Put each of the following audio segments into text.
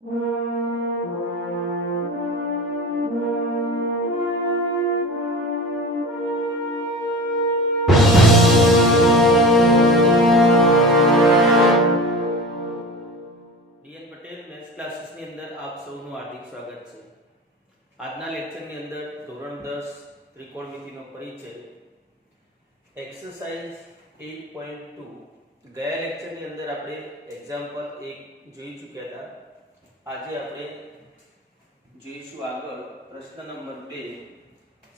DN Patel maths ક્લાસીસની અંદર આપ સૌનું હાર્દિક સ્વાગત છે. આજના લેક્ચરની અંદર ધોરણ 10 ત્રિકોણમિતિનો પરિચય એક્સરસાઇઝ 8.2 ગયા લેક્ચરની અંદર આપણે એક્ઝામ્પલ 1 જોઈ ચૂક્યા હતા. આજે આપણે જોઈશું આગળ પ્રશ્ન નંબર 2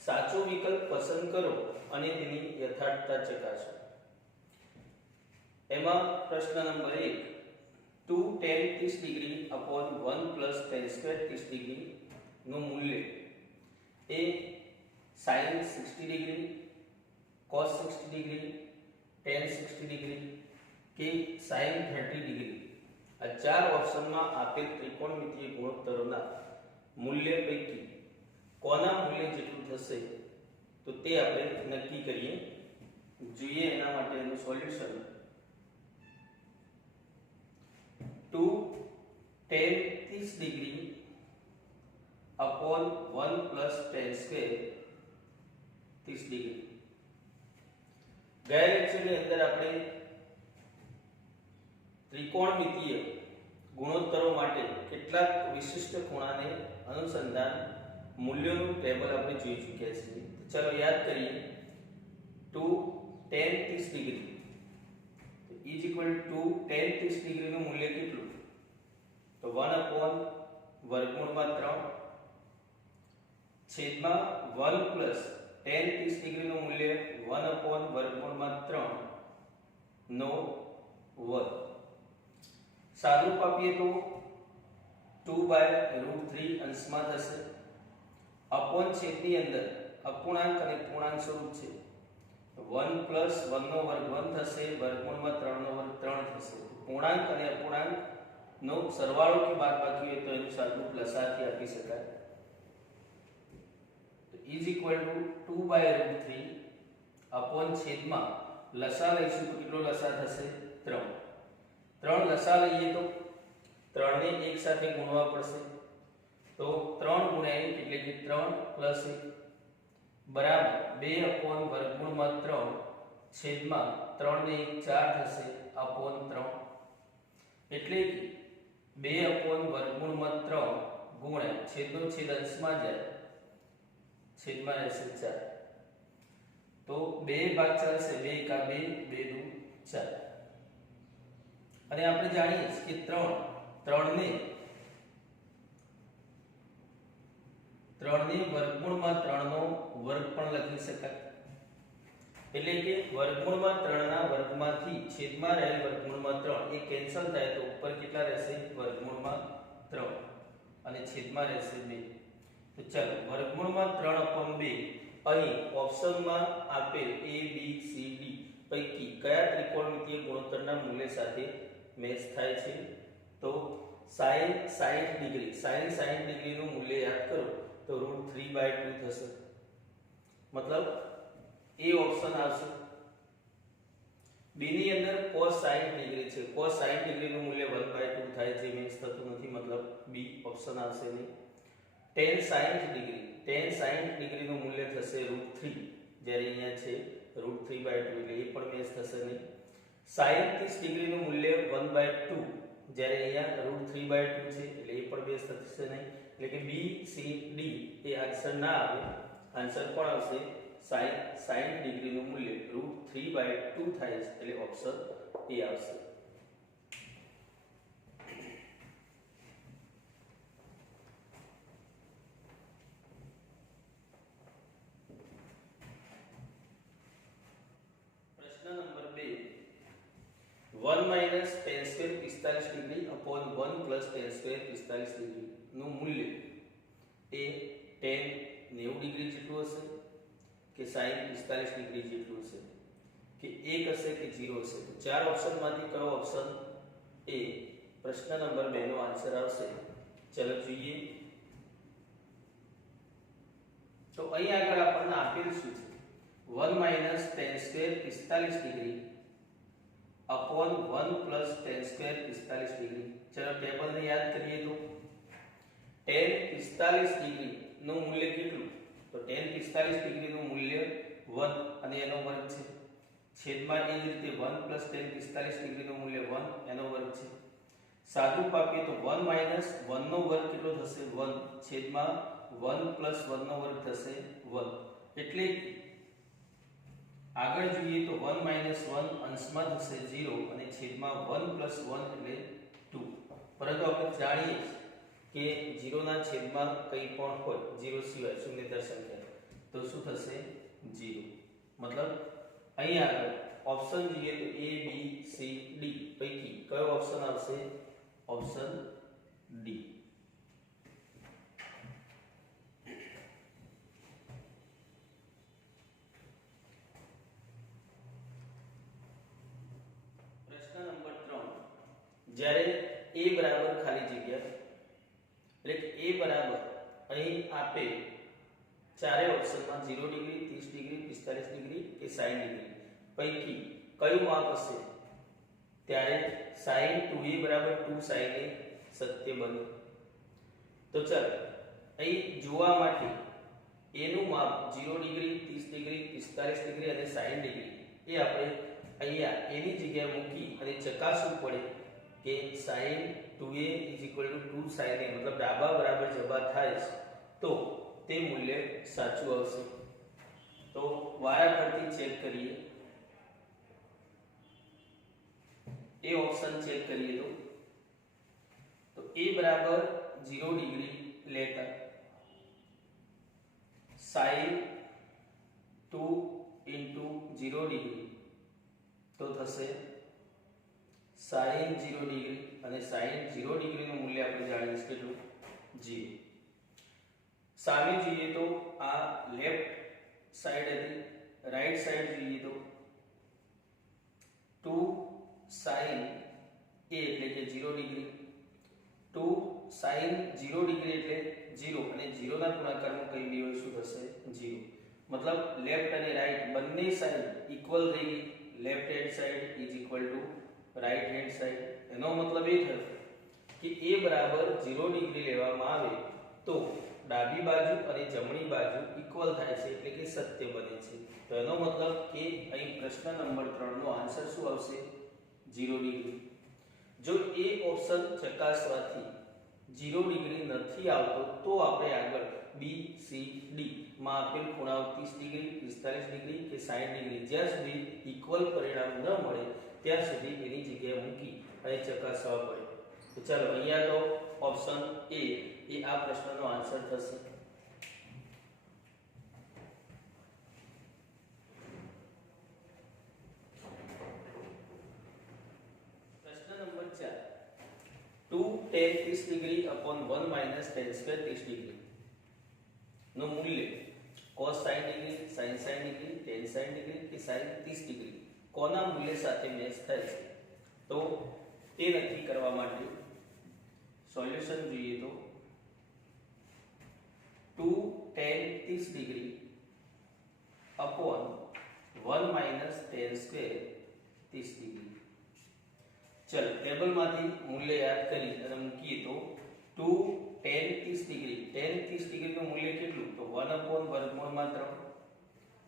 સાચો વિકલ્પ પસંદ કરો અને તેની યથાર્થતા ચકાસો. એમાં પ્રશ્ન number 1 2 tan 30 degree upon 1 plus tan square 30 degree નું મૂલ્ય એ sin 60 degree cos 60 degree tan 60 degree કે sin 30 डिग्री આ ચાર ઓપ્શનમાં આપેલ ત્રિકોણમિતિય ગુણોત્તરોના મૂલ્ય પૈકી કોના મૂલ્ય જેટલું થશે તો તે આપણે નક્કી કરીએ. જોઈએ એના માટેનું solution. 2 tan 30 degree upon 1 plus tan square 30 degree. ગયા લેક્ચરની અંદર આપણે ત્રિકોણમિતિય ગુણોત્તરો માટે કેટલાક વિશિષ્ટ ખૂણાને અનુસંધાન મૂલ્યોનું ટેબલ આપણે જોઈ ચૂક્યા છીએ. તો ચાલો યાદ કરીએ. 2 tan 30 degree is equal to tan 30 degree નું મૂલ્ય કેટલું? તો 1 upon વર્ગમૂળમાં 3 છેદમાં 1 પ્લસ tan 30 डिग्री નું મૂલ્ય 1 upon વર્ગમૂળમાં 3 નો વર્ગ. સાદુરૂપ આપીએ તો 2/√3 અંશમાં થશે. અપોન છેદની અંદર અપૂર્ણાંક અને પૂર્ણાંક સ્વરૂપ છે. 1 પ્લસ 1 નો વર્ગ 1 થશે, વર્ગમૂળમાં 3 નો વર્ગ 3 થશે. પૂર્ણાંક અને અપૂર્ણાંક નો સરવાળો કે બાદબાકી હોય તો એનું સાદુરૂપ લસાઅથી આપી શકાય. તો ઇઝ ઇક્વલ ટુ 2/√3 અપોન છેદમાં લસા લઈશું તો કેટલો લસા થશે? 3. 3 લસા લઈએ તો 3 ને 1 સાથે ગુણવા પડશે. તો 3 ગુણ્યા 1 એટલે કે 3 પ્લસ 1 બરાબર 2 અપોન વર્ગમૂળમાં 3 છેદમાં 3 ને 1 4 થશે અપોન 3 એટલે કે 2 અપોન વર્ગમૂળમાં 3 ગુણ્યા છેદનો છેદ અંશમાં જાય છેદમાં રહેશે 4. તો 2 ભાગ ચાલશે 2 કા 2 2 દુ 4. અને આપણે જાણીએ છીએ કે 3 ને વર્ગમૂળમાં 3 નો વર્ગ પણ લખી શકાય. એટલે કે વર્ગમૂળમાં 3 ના વર્ગમાંથી છેદમાં રહેલ વર્ગમૂળમાં 3 એ કેન્સલ થાય તો ઉપર કેટલા રહેશે? વર્ગમૂળમાં 3 અને છેદમાં રહેશે 2. તો ચાલો વર્ગમૂળમાં 3 upon 2 અહીં ઓપ્શનમાં આપેલ a b c d પૈકી કયા ત્રિકોણમિતિય ગુણોત્તરના મૂલ્ય સાથે મેચ થાય છે? તો sin 60 ડિગ્રી નું મૂલ્ય યાદ કરો તો √3/2 થશે. મતલબ એ ઓપ્શન આવશે. બી ની અંદર cos 60 ડિગ્રી છે. cos 60 ડિગ્રી નું મૂલ્ય 1/2 થાય છે, મેચ થતું નથી, મતલબ બી ઓપ્શન આવશે નહીં. tan 60 ડિગ્રી નું મૂલ્ય થશે √3 જ્યારે અહીંયા છે √3/2 એટલે એ પણ મેચ થશે નહીં. sin 30 ડિગ્રી નું મૂલ્ય 1/2 જ્યારે અહીંયા √3/2 છે એટલે એ પણ મેચ થશે નહીં. એટલે કે બી સી ડી એ આન્સર ના આવે. આન્સર કોણ આવશે? sin 60 ડિગ્રી નું મૂલ્ય √3/2 થાય છે એટલે ઓપ્શન એ આવશે. પ્રશ્ન number 2 1 minus tan square 45 degree upon 1 plus tan square 45 degree નું મૂલ્ય એ tan 90 ડિગ્રી જેટલું હશે કે sin 45 ડિગ્રી જેટલું હશે કે 1 હશે કે 0 હશે? તો ચાર ઓપ્શનમાંથી કયો ઓપ્શન એ પ્રશ્ન નંબર 2 નો આન્સર આવશે? ચલો જોઈએ. તો અહીં આગળ આપણને આપેલ શું છે? 1 minus tan square 45 degree upon 1 plus tan square 45 degree. चलो टेबल ने याद करिए तो tan 45 ડિગ્રી નું મૂલ્ય કેટલું? તો tan 45 ડિગ્રી નું મૂલ્ય 1 અને એનો વર્ગ છે, છેદમાં એ જ રીતે 1 + tan 45 ડિગ્રી નું મૂલ્ય 1 એનો વર્ગ છે. સાદું પાપીએ તો 1 - 1 નો વર્ગ કેટલો થશે? 1 છેદમાં 1 + 1 નો વર્ગ થશે 1. એટલે આગળ જોઈએ તો 1 - 1 અંશમાં થશે 0 અને છેદમાં 1 + 1 એટલે 2. પરંતુ આપણે જાણીએ કે 0 ના છેદમાં કંઈ પણ હોય 0 સિવાય શૂન્યતર સંખ્યા તો શું થશે? 0. મતલબ અહીં આગળ ઓપ્શન જોઈએ તો A B C D પૈકી કયો ઓપ્શન આવશે? Option D. પ્રશ્ન નંબર 3. જ્યારે a બરાબર ખાલી જગ્યા એટલે કે a બરાબર અહીં આપે ચારે ઓપ્શનમાં 0 ડિગ્રી, 30 ડિગ્રી, 45 ડિગ્રી કે 60 ડિગ્રી પૈકી કયું માપ હશે? ત્યારે sin 2a બરાબર 2 sin a સત્ય બને. તો ચાલો અહીં જોવા માટે a નું માપ 0 ડિગ્રી, 30 ડિગ્રી, 45 ડિગ્રી અને 60 ડિગ્રી એ આપણે અહીંયા a ની જગ્યાએ મૂકી અને ચકાસવું પડે કે sin 2a = 2 sin a મતલબ ડાબા બરાબર જબા થાય તો તે મૂલ્ય સાચું આવશે. તો વારાફરતી ચેક કરીએ. એ ઓપ્શન ચેક કરીએ તો a બરાબર 0 ડિગ્રી લેતા sin 2 * 0 ડિગ્રી તો થશે sin 0 ડિગ્રી અને sin 0 ડિગ્રી નું મૂલ્ય આપણે જાણીએ છીએ કેટલું? 0. સામે જોઈએ તો આ લેફ્ટ સાઈડ હતી, રાઈટ સાઈડ જોઈએ તો 2 sin a એટલે કે 0 ડિગ્રી, 2 sin 0 ડિગ્રી એટલે 0 અને 0 ના ગુણાકારમાં કઈ બી હોય શું થશે? 0. મતલબ લેફ્ટ અને રાઈટ બંને સાઈડ ઇક્વલ થઈ ગઈ. Left hand side = right hand side. એનો મતલબ એ થયો કે a બરાબર 0 ડિગ્રી લેવામાં આવે તો ડાબી બાજુ અને જમણી બાજુ ઇક્વલ થાય છે એટલે કે સત્ય બને છે. તો એનો મતલબ કે અહીં પ્રશ્ન નંબર 3 નો આન્સર શું આવશે? 0 ડિગ્રી. જો એ ઓપ્શન ચકાસવાથી 0 ડિગ્રી નથી આવતો તો આપણે આગળ B C D માં આપેલ ખૂણાઓ 30 ડિગ્રી, 45 ડિગ્રી કે 60 ડિગ્રી જ્યાં સુધી ઇક્વલ પરિણામ ન મળે ત્યાં સુધી એની જગ્યાએ મૂકી અને ચકાસવા પડે. તો ચાલો અહીંયા તો ઓપ્શન A એ આ પ્રશ્નનો આન્સર થશે. પ્રશ્ન number 4. 2 tan 30 degree upon 1 minus tan square 30 degree નું મૂલ્ય cos 60 degree, sin 60 degree, tan 60 degree કે sin 30 ડિગ્રી કોના મૂલ્ય સાથે મેચ થાય છે? તો તે નક્કી કરવા માટે સોલ્યુશન જોઈએ તો 2 tan 30 degree upon 1 minus tan square 30 degree. ચલો ટેબલમાંથી મૂલ્ય યાદ કરી અને મૂકીએ તો 2 tan 30 ડિગ્રી, tan 30 ડિગ્રી નું મૂલ્ય કેટલું? તો 1/√3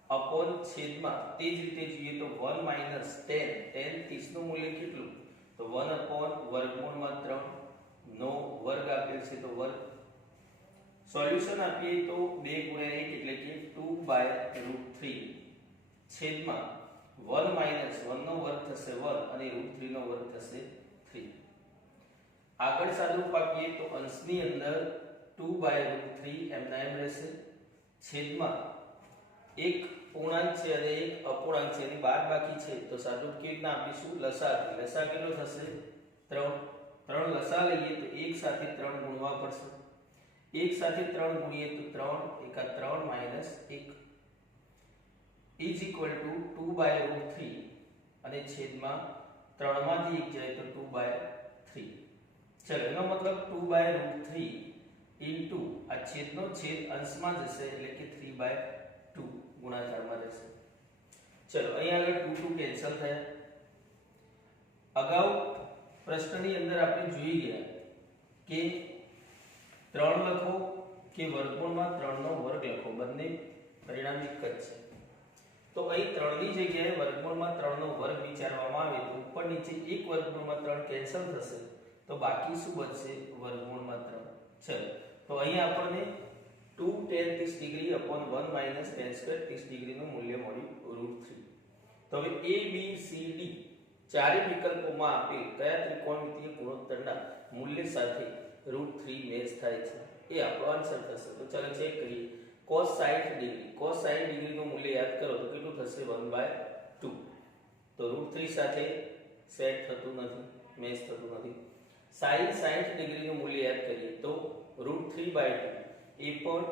upon છેદમાં તે જ રીતે જોઈએ તો 1 minus tan 30 નું મૂલ્ય કેટલું? તો 1/√3 નો વર્ગ આપેલ છે તો વર્ગ. સોલ્યુશન આપીએ તો 2 × 1 એટલે કે 2/√3 છેદમાં 1 minus 1 નો વર્ગ થશે 1 અને √3 નો વર્ગ થશે 3. આગળ સાદું પાડીએ તો અંશની અંદર 2/√3 એમના એમ રહેશે, છેદમાં એક પૂર્ણાંક છે અને એક અપૂર્ણાંક છે એની બાદબાકી છે તો સાદું કેવી રીતના આપીશું? લસા. લસા કેટલો થશે? 3. 3 લસા લઈએ તો 1 સાથે 3 ગુણવા પડશે. 1 સાથે 3 ગુણીએ તો 3 × 3 - 1 = 2/√3 અને છેદમાં 3 માંથી 1 જાય તો 2/3. ચલો એનો મતલબ 2/√3 ઇન્ટુ આ છેદનો છેદ અંશમાં જશે એટલે કે 3/2 ગુણાકારમાં રહેશે. ચલો અહીં આગળ 2 2 કેન્સલ થયા. અગાઉ પ્રશ્નની અંદર આપણે જોઈ ગયા કે 3 લખો કે વર્ગમૂળમાં 3 નો વર્ગ લખો, બંને પરિણામ એક જ છે. તો અહીં 3 ની જગ્યાએ વર્ગમૂળમાં 3 નો વર્ગ વિચારવામાં આવે તો ઉપર નીચે એક વર્ગમૂળમાં 3 કેન્સલ થશે તો બાકી શું બચશે? વર્ગમૂળમાં 3. ચલો તો અહીં આપણને 2 tan 30 degree upon 1 minus tan square 30 ડિગ્રીનું મૂલ્ય મળ્યું √3. તો હવે a b c d ચારે વિકલ્પોમાં આપેલ કયા ત્રિકોણમિતિય ગુણોત્તરના મૂલ્ય સાથે √3 મેચ થાય છે એ આપણો આન્સર થશે. તો ચાલો ચેક કરીએ. cos 60 ડિગ્રી, cos 60 ડિગ્રીનું મૂલ્ય યાદ કરો તો કેટલું થશે? 1/2. તો √3 સાથે સેટ થતું નથી, મેચ થતું નથી. sin 60 ડિગ્રીનું મૂલ્ય યાદ કરીએ તો √3/2 એ પણ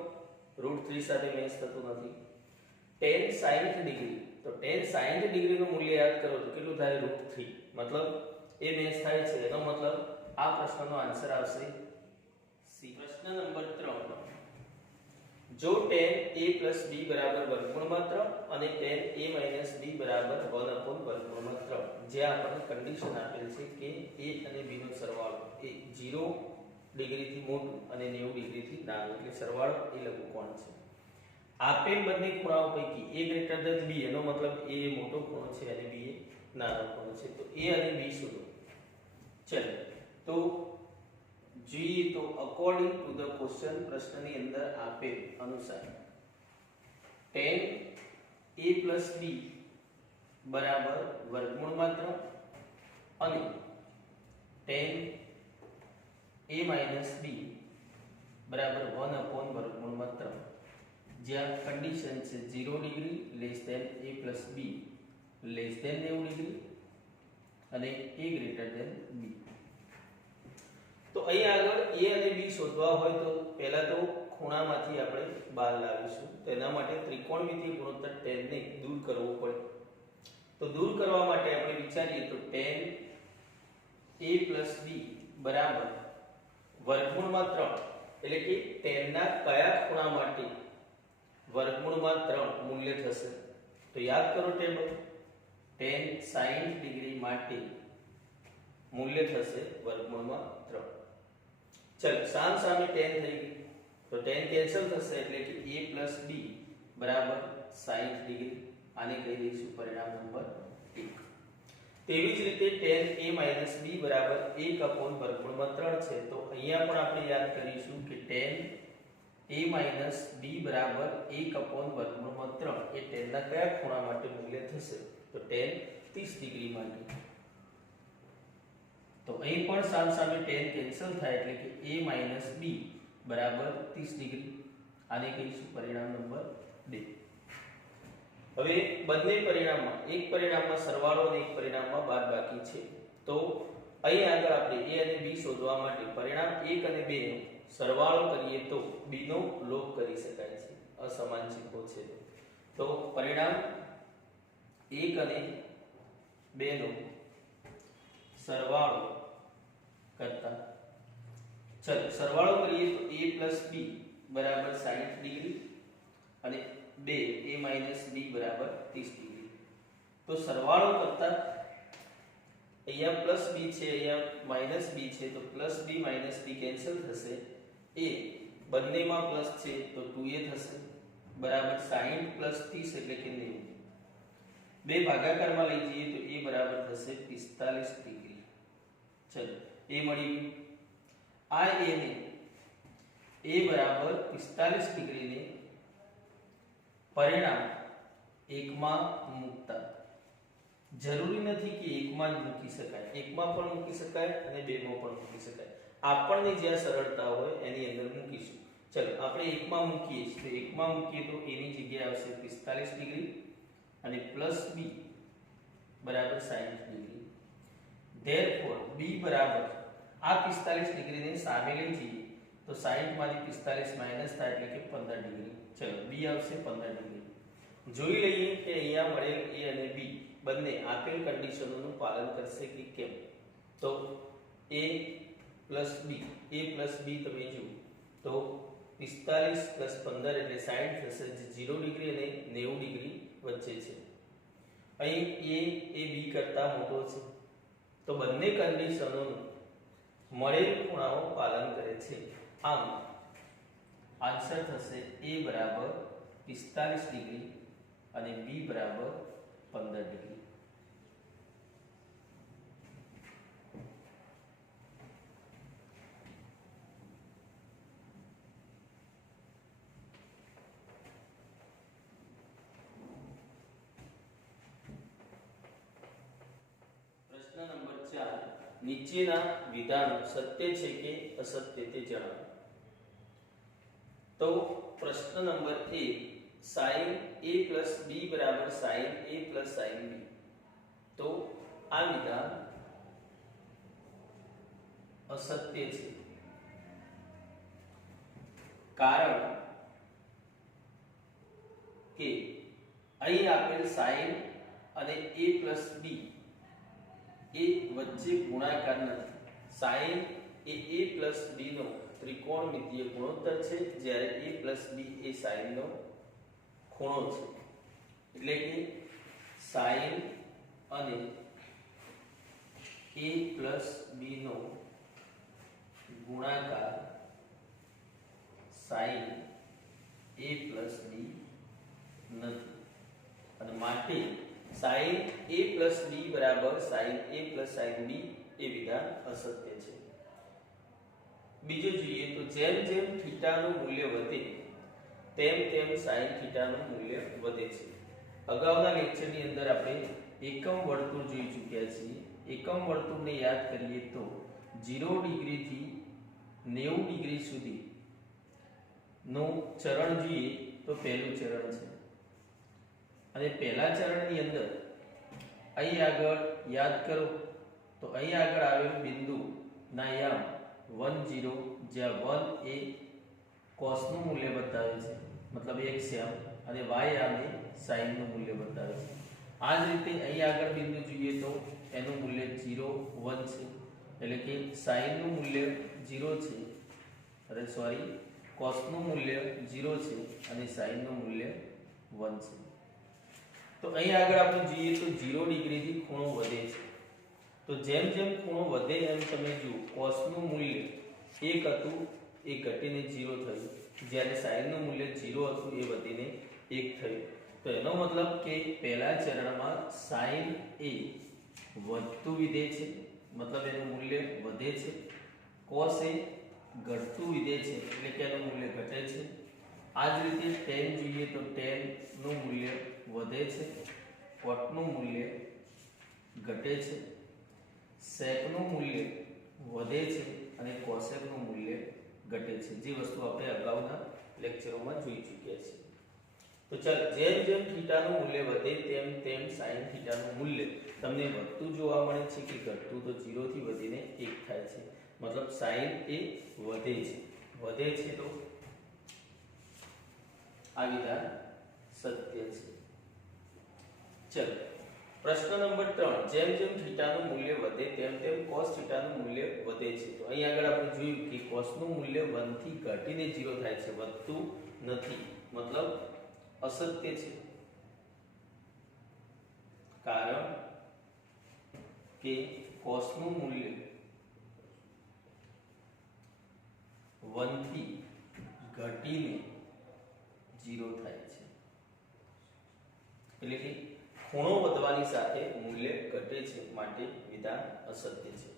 √3 સાથે મેચ થતું નથી. tan 60 ડિગ્રી, તો tan 60 ડિગ્રીનું મૂલ્ય યાદ કરો તો કેટલું થાય? √3. મતલબ એ મેચ થાય છે, એનો મતલબ આ પ્રશ્નનો આન્સર આવશે સી. પ્રશ્ન નંબર 3. જો tan a + b બરાબર વર્ગમૂળમાં 3 અને tan a - b બરાબર 1/√3, જે આપણને કન્ડિશન આપેલ છે કે a અને b નો સરવાળો એ 0 ડિગ્રીથી મોટું અને 90 ડિગ્રીથી નાનું, એટલે સરવાળો એ લઘુકોણ છે. આપેલ બંને ખૂણાઓ પૈકી a > b, એનો મતલબ a મોટો ખૂણો છે અને b એ નાનો ખૂણો છે. તો a અને b શોધો. ચલો તો જોઈએ તો અકોર્ડિંગ ટુ ધ ક્વેશ્ચન, પ્રશ્નની અંદર આપેલ અનુસાર tan a + b બરાબર વર્ગમૂળમાં 3 અને tan a - b બરાબર 1/√3, જ્યાં કન્ડિશન છે 0 degree less than a + b less than 90 degree અને a ગ્રેટર ધેન b. તો અહીં આગળ a અને b શોધવા હોય તો પહેલા તો ખૂણામાંથી આપણે બહાર લાવીશું. તેના માટે ત્રિકોણમિતિય ગુણોત્તર tan ને દૂર કરવો પડે. તો દૂર કરવા માટે આપણે વિચારીએ તો tan a + b બરાબર વર્ગમૂળમાં 3, એટલે કે tan ના કયા ખૂણા માટે વર્ગમૂળમાં 3 મૂલ્ય થશે? તો યાદ કરો ટેબલ. tan 60 ડિગ્રી માટે મૂલ્ય થશે વર્ગમૂળમાં 3. ચલો સામ સામે tan થઈ ગઈ તો tan કેન્સલ થશે, એટલે કે a + b બરાબર 60 ડિગ્રી. આને કહી દઈશું પરિણામ નંબર 1. તેવી જ રીતે tan a - b બરાબર 1/√3 છે. તો અહીંયા પણ આપણે યાદ કરીશું કે tan a - b બરાબર 1/√3 એ tan ના કયા ખૂણા માટે મૂલ્ય થશે? તો tan 30 ડિગ્રી માટે. તો અહીં પણ સામ સામે tan કેન્સલ થાય, એટલે કે a - b બરાબર 30 ડિગ્રી. આને કહીશું પરિણામ નંબર 2. હવે બંને પરિણામમાં, એક પરિણામમાં સરવાળો અને એક પરિણામમાં બાદબાકી છે. તો અહીં આગળ આપણે a અને b શોધવા માટે પરિણામ 1 અને 2 નો સરવાળો કરીએ તો b નો લોપ કરી શકાય છે, અસમાન ચિહ્નો છે. તો પરિણામ 1 અને 2 નો સરવાળો કરતા, ચલો સરવાળો કરીએ તો a + b બરાબર 60 ડિગ્રી અને 2 a - b બરાબર 30 ડિગ્રી. તો સરવાળો કરતા અહીંયા પ્લસ b છે, અહીંયા માઈનસ b છે, તો plus b minus b cancel થશે. a બંનેમાં પ્લસ છે તો 2a થશે બરાબર 60 + 30 એટલે કે 90. બે ભાગાકારમાં લઈ જઈએ તો a બરાબર થશે 45 ડિગ્રી. ચલો a મળી ગયું. આ a ને a બરાબર 45 ડિગ્રીને પરિણામ 1 માં મૂકતા, જરૂરી નથી કે 1 માં જ મૂકી શકાય, 1 માં પણ મૂકી શકાય અને 2 માં પણ મૂકી શકાય. આપણને જ્યાં સરળતા હોય એની અંદર મૂકીશું. ચલો આપણે 1 માં મૂકીએ તો 1 માં મૂકીએ તો a ની જગ્યાએ આવશે 45 ડિગ્રી અને પ્લસ b બરાબર 60 ડિગ્રી. ધેરફોર b બરાબર આ 45 ડિગ્રીને સામે લઈ જઈએ તો 60 માંથી 45 માઈનસ થાય એટલે કે 15 ડિગ્રી. ચલો b આવશે 15 ડિગ્રી. જોઈ લઈએ કે અહીંયા મળેલ a અને b બંને આપેલ કન્ડિશનોનું પાલન કરશે કે કેમ. તો a + b તમે જુઓ તો 45 + 15 એટલે 60 થશે, જે 0 ડિગ્રી અને 90 ડિગ્રી વચ્ચે છે. અહીં a એ b કરતા મોટો છે, તો બંને કન્ડિશનોનું મળેલ ખૂણાઓ પાલન કરે છે. આમ આન્સર થશે a બરાબર 45 ડિગ્રી અને b બરાબર 15 ડિગ્રી. પ્રશ્ન નંબર 4, નીચેના વિધાનો સત્ય છે કે અસત્ય તે જણાવો. તો પ્રશ્ન number 1, sin a plus b બરાબર sin a plus sin b. તો આ વિધાન અસત્ય છે, કારણ કે અહીં આપેલ sin અને a plus b એ વચ્ચે ગુણાકાર નથી. sin A a plus b નો ત્રિકોણમિતીય ગુણોત્તર છે, જ્યારે a plus b A sin નો ખૂણો છે. એટલે કે sin અને a plus b નો ગુણાકાર sin a plus b નથી, અને માટે sin a plus b બરાબર sin a plus sin b એ વિધાન અસત્ય છે. બીજું જોઈએ તો જેમ જેમ થીટાનું મૂલ્ય વધે તેમ તેમ sin થીટાનું મૂલ્ય વધે છે. અગાઉના લેક્ચરની અંદર આપણે એકમ વર્તુળ જોઈ ચૂક્યા છીએ. એકમ વર્તુળને યાદ કરીએ તો 0 ડિગ્રી થી 90 ડિગ્રી સુધી નું ચરણ જોઈએ તો પહેલું ચરણ છે, અને પહેલા ચરણની અંદર અહીં આગળ યાદ કરો તો અહીં આગળ આવેલું બિંદુ ના યામ 10, જ્યાં 1 એ cos નું મૂલ્ય બતાવે છે, મતલબ x યામ, અને y યામ એ sin નું મૂલ્ય બતાવે છે. આ જ રીતે અહીં આગળ બિંદુ જોઈએ તો એનું મૂલ્ય 0, 1 છે, એટલે કે sin નું મૂલ્ય 0 છે, અરે સોરી cos નું મૂલ્ય 0 છે અને sin નું મૂલ્ય 1 છે. તો અહીં આગળ આપણે જોઈએ તો 0 ડિગ્રીથી ખૂણો વધે છે. તો જેમ જેમ ખૂણો વધે એમ તમે જુઓ cos નું મૂલ્ય 1 હતું એ ઘટીને 0 થયું, જ્યારે sin નું મૂલ્ય 0 હતું એ વધીને 1 થયું. તો એનો મતલબ કે પહેલા ચરણમાં sin એ વધતું વિધેય છે, મતલબ એનું મૂલ્ય વધે છે. cos એ ઘટતું વિધેય છે, એટલે કે એનું મૂલ્ય ઘટે છે. આ જ રીતે tan જોઈએ તો tan નું મૂલ્ય વધે છે, cot નું મૂલ્ય ઘટે છે, sec નું મૂલ્ય વધે છે અને cosec નું મૂલ્ય ઘટે છે, જે વસ્તુ આપણે અગાઉના લેક્ચરોમાં જોઈ ચૂક્યા છીએ. તો ચાલો, જેમ જેમ થીટાનું મૂલ્ય વધે તેમ તેમ sin થીટાનું મૂલ્ય તમને વધતું જોવા મળે છે કે ઘટતું? તો 0 થી વધીને 1 થાય છે, મતલબ sin એ વધે છે. વધે છે તો આ વિધાન સત્ય છે. ચલો, પ્રશ્ન નંબર 3, જેમ જેમ થીટાનું મૂલ્ય વધે તેમ તેમ cos થીટાનું મૂલ્ય વધે છે. તો અહીં આગળ આપણે જોયું કે cos નું મૂલ્ય 1 થી ઘટીને 0 થાય છે, વધતું નથી, મતલબ અસત્ય છે, કારણ કે cos નું મૂલ્ય 1 થી ઘટીને 0 થાય છે, એટલે કે ખૂણો વધવાની સાથે મૂલ્ય ઘટે છે, માટે વિધાન અસત્ય છે.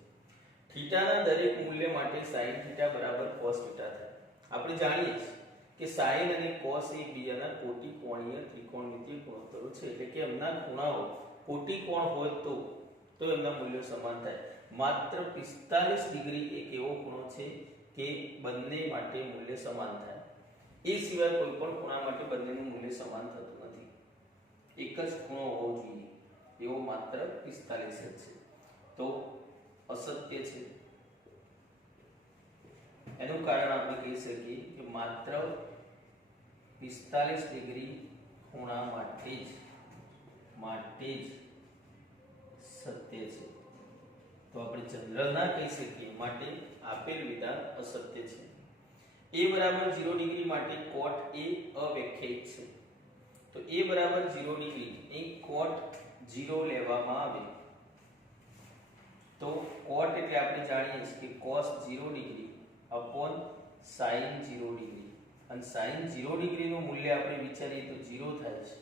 થીટાના દરેક મૂલ્ય માટે sin થીટા બરાબર cos થીટા થાય. આપણે જાણીએ છીએ કે sin અને cos એ બીજાના કોટિકોણીય ત્રિકોણમિતીય ગુણોત્તરો છે, એટલે કે એમના ખૂણાઓ કોટિકોણ હોય તો એમના મૂલ્યો સમાન થાય. માત્ર 45 ડિગ્રી એક એવો ખૂણો છે કે બંને માટે મૂલ્ય સમાન થાય. એ સિવાય કોઈ પણ ખૂણા માટે બંનેનું મૂલ્ય સમાન થતું નથી. એક જ ખૂણો હોવો જોઈએ એવો માત્ર 45 જ છે, તો અસત્ય છે. એનું કારણ આપણે કહી શકીએ કે માત્ર 45 ડિગ્રી ખૂણા માટે જ સત્ય છે. તો આપણે જનરલ ના કહી શકીએ, માટે આપેલ વિધાન અસત્ય છે. a બરાબર 0 ડિગ્રી માટે cot a અવ્યાખ્યાયિત છે. તો a બરાબર 0 ડિગ્રી એ cot 0 લેવામાં આવે તો cot એટલે આપણે જાણીએ છીએ કે cos 0 degree upon sin 0 degree અને sin 0 ડિગ્રીનું મૂલ્ય આપણે વિચારીએ તો 0 થાય છે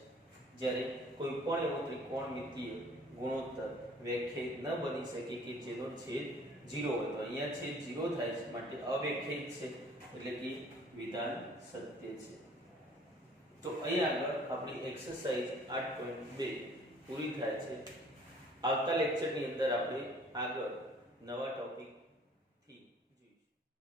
જ્યારે કોઈ પણ એવો ત્રિકોણમિતીય ગુણોત્તર વ્યાખ્યાયિત ન બની શકે કે જેનો છેદ 0 હોય. તો અહીંયા છેદ 0 થાય છે માટે અવ્યાખ્યાયિત છે એટલે કે વિધાન સત્ય છે. તો અહીં આગળ આપણી એક્સરસાઇઝ 8.2 પૂરી થાય છે. આવતા લેક્ચરની અંદર આપણે આગળ નવા ટોપિક